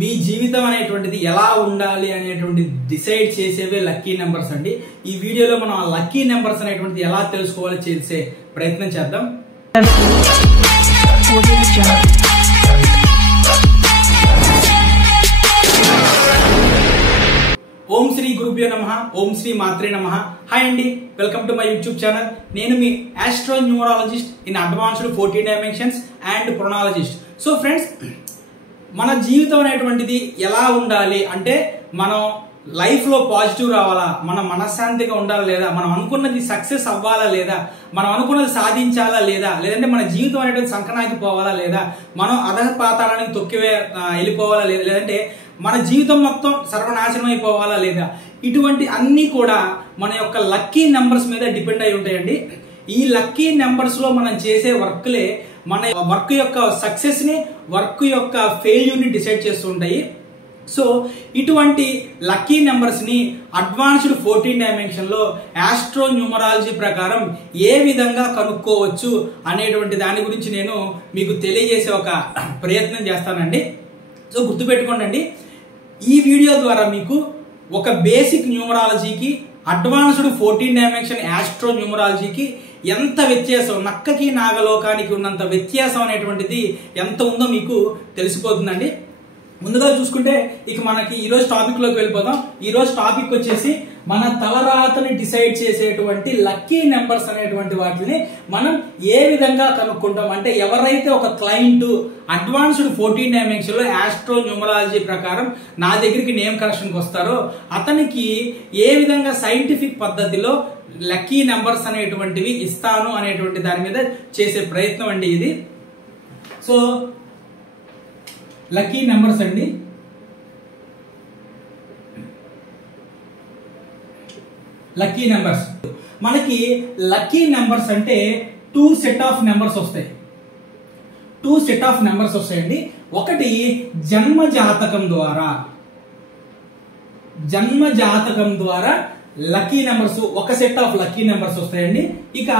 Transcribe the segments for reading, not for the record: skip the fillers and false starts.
మీ జీవితం అనేటువంటిది ఎలా ఉండాలి అనేటువంటి డిసైడ్ చేసేవే లక్కీ నెంబర్స్ అండి. ఈ వీడియోలో మనం ఆ లక్కీ నెంబర్స్ అనేటువంటిది ఎలా తెలుసుకోవాలో చేసే ప్రయత్నం చేద్దాం. ఓం శ్రీ గురుభ్యో నమః, ఓం శ్రీ మాత్రే నమః. హాయ్ అండి, welcome to my YouTube channel. నేను మీ astro numerologist in advanced 14 dimensions and phrenologist. So friends, మన జీవితం అనేటువంటిది ఎలా ఉండాలి అంటే, మనం లైఫ్ లో పాజిటివ్ రావాలా, మనం మనశ్శాంతిగా ఉండాలా లేదా, మనం అనుకున్నది సక్సెస్ అవ్వాలా లేదా, మనం అనుకున్నది సాధించాలా లేదా, లేదంటే మన జీవితం అనేటువంటి సంకనాకి పోవాలా లేదా, మనం అధపాతాళానికి వెళ్ళిపోవాలా లేదా, లేదంటే మన జీవితం మొత్తం సర్వనాశనం అయిపోవాలా లేదా, ఇటువంటి అన్ని కూడా మన యొక్క లక్కీ నెంబర్స్ మీద డిపెండ్ అయి ఉంటాయండి. ఈ లక్కీ నెంబర్స్ లో మనం చేసే వర్క్లే మన వర్క్ యొక్క సక్సెస్ ని, వర్క్ యొక్క ఫెయిల్యూర్ ని డిసైడ్ చేస్తూ ఉంటాయి. సో ఇటువంటి లక్కీ నెంబర్స్ ని అడ్వాన్స్డ్ 14 డైమెన్షన్ లో ఆస్ట్రో న్యూమరాలజీ ప్రకారం ఏ విధంగా కనుక్కోవచ్చు అనేటువంటి దాని గురించి నేను మీకు తెలియజేసే ఒక ప్రయత్నం చేస్తానండి. సో గుర్తుపెట్టుకోండి, ఈ వీడియో ద్వారా మీకు ఒక బేసిక్ న్యూమరాలజీకి అడ్వాన్స్డ్ 14 డైమెన్షన్ ఆస్ట్రో న్యూమరాలజీకి ఎంత వ్యత్యాసం, నక్కకి నాగలోకానికి ఉన్నంత వ్యత్యాసం అనేటువంటిది ఎంత ఉందో మీకు తెలిసిపోతుందండి. ముందుగా చూసుకుంటే ఇక మనకి ఈరోజు టాపిక్ లోకి వెళ్ళిపోదాం. ఈరోజు టాపిక్ వచ్చేసి మన తలరాతని డిసైడ్ చేసేటువంటి లక్కీ నెంబర్స్ అనేటువంటి వాటిని మనం ఏ విధంగా కనుక్కుంటాం అంటే, ఎవరైతే ఒక క్లయింట్ అడ్వాన్స్డ్ 14 డైమెన్షన్ లో ఆస్ట్రో న్యూమరాలజీ ప్రకారం నా దగ్గరికి నేమ్ కరెక్షన్కి వస్తారో అతనికి ఏ విధంగా సైంటిఫిక్ పద్ధతిలో లక్కీ నెంబర్స్ అనేటువంటివి ఇస్తాను అనేటువంటి దాని మీద చేసే ప్రయత్నం అండి ఇది. సో లక్కీ నెంబర్స్ అండి, లక్కీ నెంబర్స్ మనకి లక్కీ నెంబర్స్ అంటే 2 సెట్ ఆఫ్ నెంబర్స్ వస్తాయి. 2 సెట్ ఆఫ్ నెంబర్స్ వస్తాయండి. ఒకటి జన్మ జాతకం ద్వారా లక్కీ నెంబర్స్, ఒక సెట్ ఆఫ్ లక్కీ నెంబర్స్ వస్తాయండి. ఇక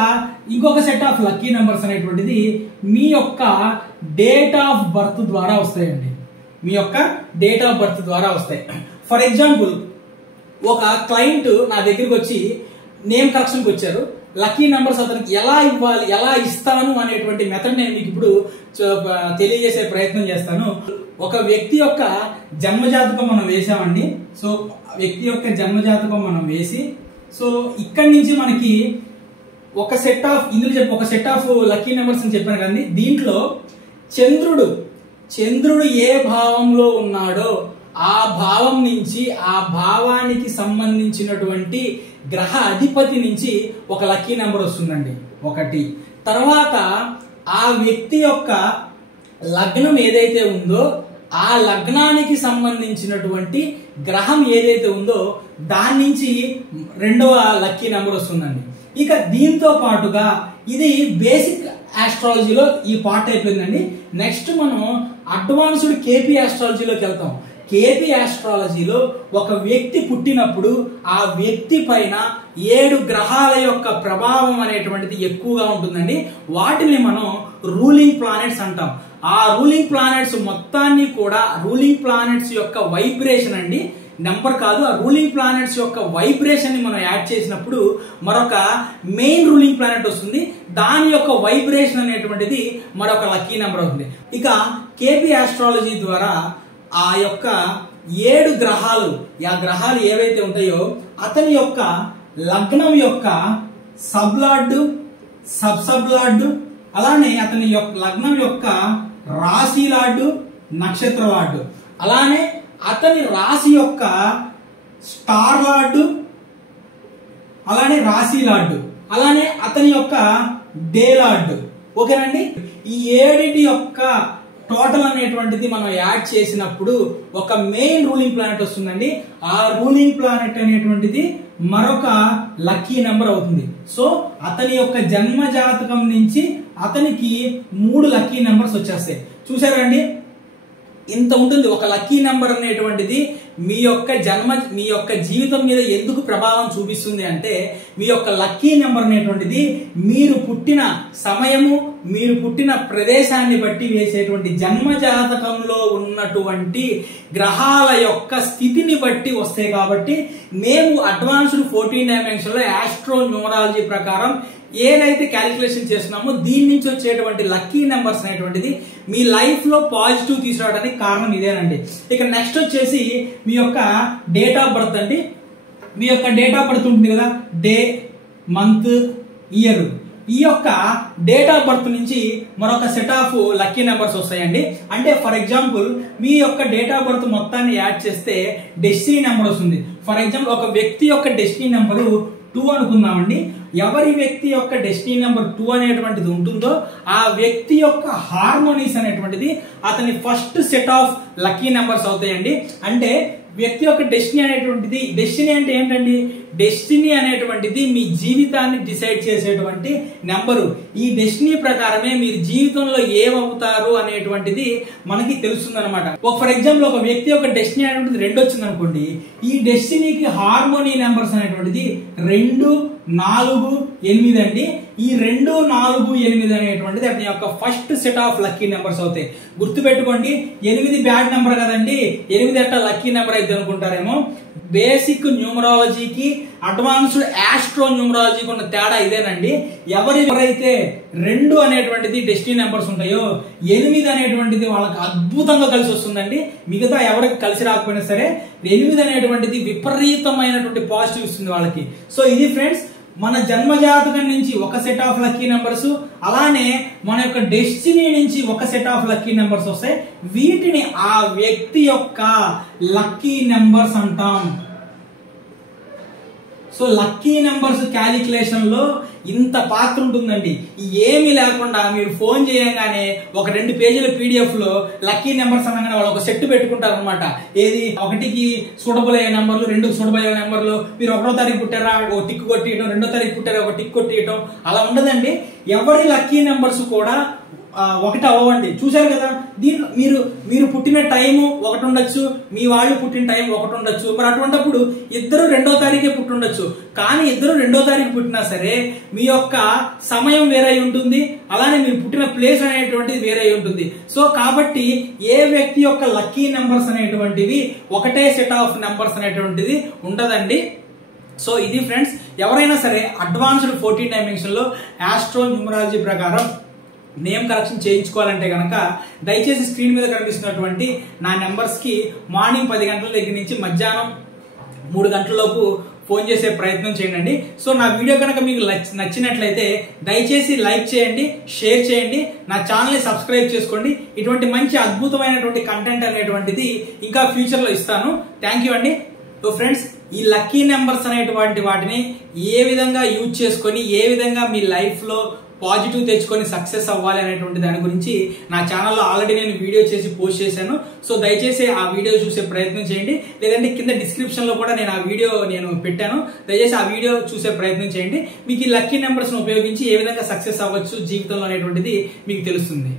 ఇంకొక సెట్ ఆఫ్ లక్కీ నెంబర్స్ అనేటువంటిది మీ యొక్క డేట్ ఆఫ్ బర్త్ ద్వారా వస్తాయండి. మీ యొక్క డేట్ ఆఫ్ బర్త్ ద్వారా వస్తాయి. ఫర్ ఎగ్జాంపుల్, ఒక క్లయింట్ నా దగ్గరికి వచ్చి నేమ్ కరెక్షన్కి వచ్చారు. లక్కీ నెంబర్స్ అతనికి ఎలా ఇవ్వాలి, ఎలా ఇస్తాను అనేటువంటి మెథడ్ నేను మీకు ఇప్పుడు తెలియజేసే ప్రయత్నం చేస్తాను. ఒక వ్యక్తి యొక్క జన్మజాతకం మనం వేసామండి. సో వ్యక్తి యొక్క జన్మజాతకం మనం వేసి, సో ఇక్కడి నుంచి మనకి ఒక సెట్ ఆఫ్ ఒక సెట్ ఆఫ్ లక్కీ నెంబర్స్ అని చెప్పాను కదండి. దీంట్లో చంద్రుడు ఏ భావంలో ఉన్నాడో ఆ భావం నుంచి, ఆ భావానికి సంబంధించినటువంటి గ్రహ అధిపతి నుంచి ఒక లక్కీ నెంబర్ వస్తుందండి, ఒకటి. తర్వాత ఆ వ్యక్తి యొక్క లగ్నం ఏదైతే ఉందో ఆ లగ్నానికి సంబంధించినటువంటి గ్రహం ఏదైతే ఉందో దాని నుంచి రెండవ లక్కీ నెంబర్ వస్తుందండి. ఇక దీంతో పాటుగా ఇది బేసిక్ ఆస్ట్రాలజీలో ఈ పార్ట్ అయిపోయిందండి. నెక్స్ట్ మనం అడ్వాన్స్డ్ కేపీ ఆస్ట్రాలజీలోకి వెళ్తాం. కేపీ ఆస్ట్రాలజీలో ఒక వ్యక్తి పుట్టినప్పుడు ఆ వ్యక్తి పైన 7 గ్రహాల యొక్క ప్రభావం అనేటువంటిది ఎక్కువగా ఉంటుందండి. వాటిని మనం రూలింగ్ ప్లానెట్స్ అంటాం. ఆ రూలింగ్ ప్లానెట్స్ మొత్తాన్ని కూడా, రూలింగ్ ప్లానెట్స్ యొక్క వైబ్రేషన్ అండి, నెంబర్ కాదు, ఆ రూలింగ్ ప్లానెట్స్ యొక్క వైబ్రేషన్ ని మనం యాడ్ చేసినప్పుడు మరొక మెయిన్ రూలింగ్ ప్లానెట్ వస్తుంది. దాని యొక్క వైబ్రేషన్ అనేటువంటిది మరొక లక్కీ నెంబర్ అవుతుంది. ఇక కేపీ ఆస్ట్రాలజీ ద్వారా ఆ యొక్క 7 గ్రహాలు, ఆ గ్రహాలు ఏవైతే ఉంటాయో అతని యొక్క లగ్నం యొక్క సబ్లార్డ్, సబ్లార్డ్, అలానే అతని యొక్క లగ్నం యొక్క రాశి లార్డు, నక్షత్ర లార్డు, అలానే అతని రాశి యొక్క స్టార్ లార్డు, అలానే రాశి లార్డు, అలానే అతని యొక్క డే లార్డు. ఓకేనండి, ఈ 7 యొక్క టోటల్ అనేటువంటిది మనం యాడ్ చేసినప్పుడు ఒక మెయిన్ రూలింగ్ ప్లానెట్ వస్తుందండి. ఆ రూలింగ్ ప్లానెట్ అనేటువంటిది మరొక లక్కీ నెంబర్ అవుతుంది. సో అతని యొక్క జన్మ జాతకం నుంచి అతనికి 3 లక్కీ నెంబర్స్ వచ్చేస్తాయి. చూసారండి, ఇంత ఉంటుంది. ఒక లక్కీ నెంబర్ అనేటువంటిది మీ యొక్క జీవితం మీద ఎందుకు ప్రభావం చూపిస్తుంది అంటే, మీ యొక్క లక్కీ నెంబర్ అనేటువంటిది మీరు పుట్టిన సమయము మీరు పుట్టిన ప్రదేశాన్ని బట్టి వేసేటువంటి జన్మ జాతకంలో ఉన్నటువంటి గ్రహాల యొక్క స్థితిని బట్టి వస్తాయి. కాబట్టి మేము అడ్వాన్స్డ్ 14 డైమెన్షన్ లో ఆస్ట్రో న్యూమరాలజీ ప్రకారం ఏదైతే క్యాలిక్యులేషన్ చేస్తున్నామో దీని నుంచి వచ్చేటువంటి లక్కీ నెంబర్స్ అనేటువంటిది మీ లైఫ్ లో పాజిటివ్ తీసుకురావడానికి కారణం ఇదేనండి. ఇక నెక్స్ట్ వచ్చేసి మీ యొక్క డేట్ ఆఫ్ బర్త్ అండి. మీ యొక్క డేట్ ఆఫ్ బర్త్ ఉంటుంది కదా, డే, మంత్, ఇయర్. ఈ యొక్క డేట్ ఆఫ్ బర్త్ నుంచి మరొక సెట్ ఆఫ్ లక్కీ నెంబర్స్ వస్తాయండి. అంటే ఫర్ ఎగ్జాంపుల్ మీ యొక్క డేట్ ఆఫ్ బర్త్ మొత్తాన్ని యాడ్ చేస్తే డెస్టినీ నెంబర్ వస్తుంది. ఫర్ ఎగ్జాంపుల్ ఒక వ్యక్తి యొక్క డెస్టినీ నెంబరు 2 అనుకుందామండి. ఎవరి వ్యక్తి యొక్క డెస్టినీ నెంబర్ 2 అనేటువంటిది ఉంటుందో ఆ వ్యక్తి యొక్క హార్మోనీస్ అనేటువంటిది అతని first set of lucky numbers అవుతాయండి. అంటే వ్యక్తి యొక్క డెస్టినీ అనేటువంటిది, డెస్టినీ అంటే ఏంటండి, డెస్టినీ అనేటువంటిది మీ జీవితాన్ని డిసైడ్ చేసేటువంటి నెంబరు. ఈ డెస్టినీ ప్రకారమే మీరు జీవితంలో ఏమవుతారు అనేటువంటిది మనకి తెలుస్తుంది అనమాట. ఫర్ ఎగ్జాంపుల్ ఒక వ్యక్తి యొక్క డెస్టినీ అనేటువంటిది 2 వచ్చింది అనుకోండి, ఈ డెస్టినీకి హార్మోనీ నెంబర్స్ అనేటువంటిది 2, 4, 8 అండి. ఈ 2, 4, 8 అనేటువంటిది అతని యొక్క first set of lucky numbers అవుతాయి. గుర్తుపెట్టుకోండి, 8 బ్యాడ్ నెంబర్ కదండి, 8 ఎట్లా లక్కీ నెంబర్ అయితే అనుకుంటారేమో. బేసిక్ న్యూమరాలజీకి అడ్వాన్స్డ్ ఆస్ట్రో న్యూమరాలజీకి ఉన్న తేడా ఇదేనండి. ఎవరైతే 2 అనేటువంటిది డెస్టినీ నెంబర్స్ ఉంటాయో 8 అనేటువంటిది వాళ్ళకి అద్భుతంగా కలిసి వస్తుందండి. మిగతా ఎవరికి కలిసి రాకపోయినా సరే 8 అనేటువంటిది విపరీతమైనటువంటి పాజిటివ్ ఇస్తుంది వాళ్ళకి. సో ఇది ఫ్రెండ్స్ మన జన్మజాతకం నుంచి ఒక సెట్ ఆఫ్ లక్కీ నెంబర్స్, అలానే మన యొక్క డెస్టినీ నుంచి ఒక సెట్ ఆఫ్ లక్కీ నెంబర్స్ వస్తాయి. వీటిని ఆ వ్యక్తి యొక్క లక్కీ నెంబర్స్ అంటాం. సో లక్కీ నెంబర్స్ క్యాలిక్యులేషన్ లో ఇంత పాత్ర ఉంటుందండి. ఏమీ లేకుండా మీరు ఫోన్ చేయగానే ఒక 2 పేజీల పీడిఎఫ్ లో లక్కీ నెంబర్స్ అనగానే వాళ్ళు ఒక సెట్ పెట్టుకుంటారు అనమాట. ఏది 1కి సూటబుల్ అయ్యే నెంబర్లు, 2కి సూటబుల్ అయ్యే నెంబర్లు. మీరు 1వ తారీఖు పుట్టారా ఒక టిక్ కొట్టియటం, 2వ తారీఖు పుట్టారా ఒక టిక్ కొట్టియటం, అలా ఉండదండి. ఎవరి లక్కీ నెంబర్స్ కూడా 1 అవ్వండి. చూశారు కదా, దీంట్లో మీరు పుట్టిన టైము 1 ఉండొచ్చు, మీ వాళ్ళు పుట్టిన టైం 1 ఉండొచ్చు. మరి అటువంటిప్పుడు ఇద్దరు 2వ తారీఖే పుట్టుండొచ్చు. కానీ ఇద్దరు 2వ తారీఖు పుట్టినా సరే మీ యొక్క సమయం వేరే ఉంటుంది, అలానే మీరు పుట్టిన ప్లేస్ అనేటువంటిది వేరే ఉంటుంది. సో కాబట్టి ఏ వ్యక్తి యొక్క లక్కీ నెంబర్స్ అనేటువంటివి ఒకటే సెట్ ఆఫ్ నెంబర్స్ అనేటువంటిది ఉండదండి. సో ఇది ఫ్రెండ్స్, ఎవరైనా సరే అడ్వాన్స్డ్ 14 డైమెన్షన్ లో ఆస్ట్రో న్యూమరాలజీ ప్రకారం నేమ్ కరెక్షన్ చేయించుకోవాలంటే కనుక దయచేసి స్క్రీన్ మీద కనిపిస్తున్నటువంటి నా నెంబర్స్ కి మార్నింగ్ 10 గంటల దగ్గర నుంచి మధ్యాహ్నం 3 గంటల లోపు ఫోన్ చేసే ప్రయత్నం చేయండి. సో నా వీడియో కనుక మీకు నచ్చినట్లయితే దయచేసి లైక్ చేయండి, షేర్ చేయండి, నా ఛానల్ ని సబ్స్క్రైబ్ చేసుకోండి. ఇటువంటి మంచి అద్భుతమైనటువంటి కంటెంట్ అనేటువంటిది ఇంకా ఫ్యూచర్ లో ఇస్తాను. థ్యాంక్ యూ అండి. సో ఫ్రెండ్స్, ఈ లక్కీ నెంబర్స్ అనేటువంటి వాటిని ఏ విధంగా యూజ్ చేసుకొని ఏ విధంగా మీ లైఫ్ లో పాజిటివ్ తెచ్చుకొని సక్సెస్ అవ్వాలి అనేటువంటి దాని గురించి నా ఛానల్లో ఆల్రెడీ నేను వీడియో చేసి పోస్ట్ చేశాను. సో దయచేసి ఆ వీడియో చూసే ప్రయత్నం చేయండి, లేదంటే కింద డిస్క్రిప్షన్ లో కూడా నేను ఆ వీడియో పెట్టాను. దయచేసి ఆ వీడియో చూసే ప్రయత్నం చేయండి. మీకు ఈ లక్కీ నెంబర్స్ ఉపయోగించి ఏ విధంగా సక్సెస్ అవ్వచ్చు జీవితంలో అనేటువంటిది మీకు తెలుస్తుంది.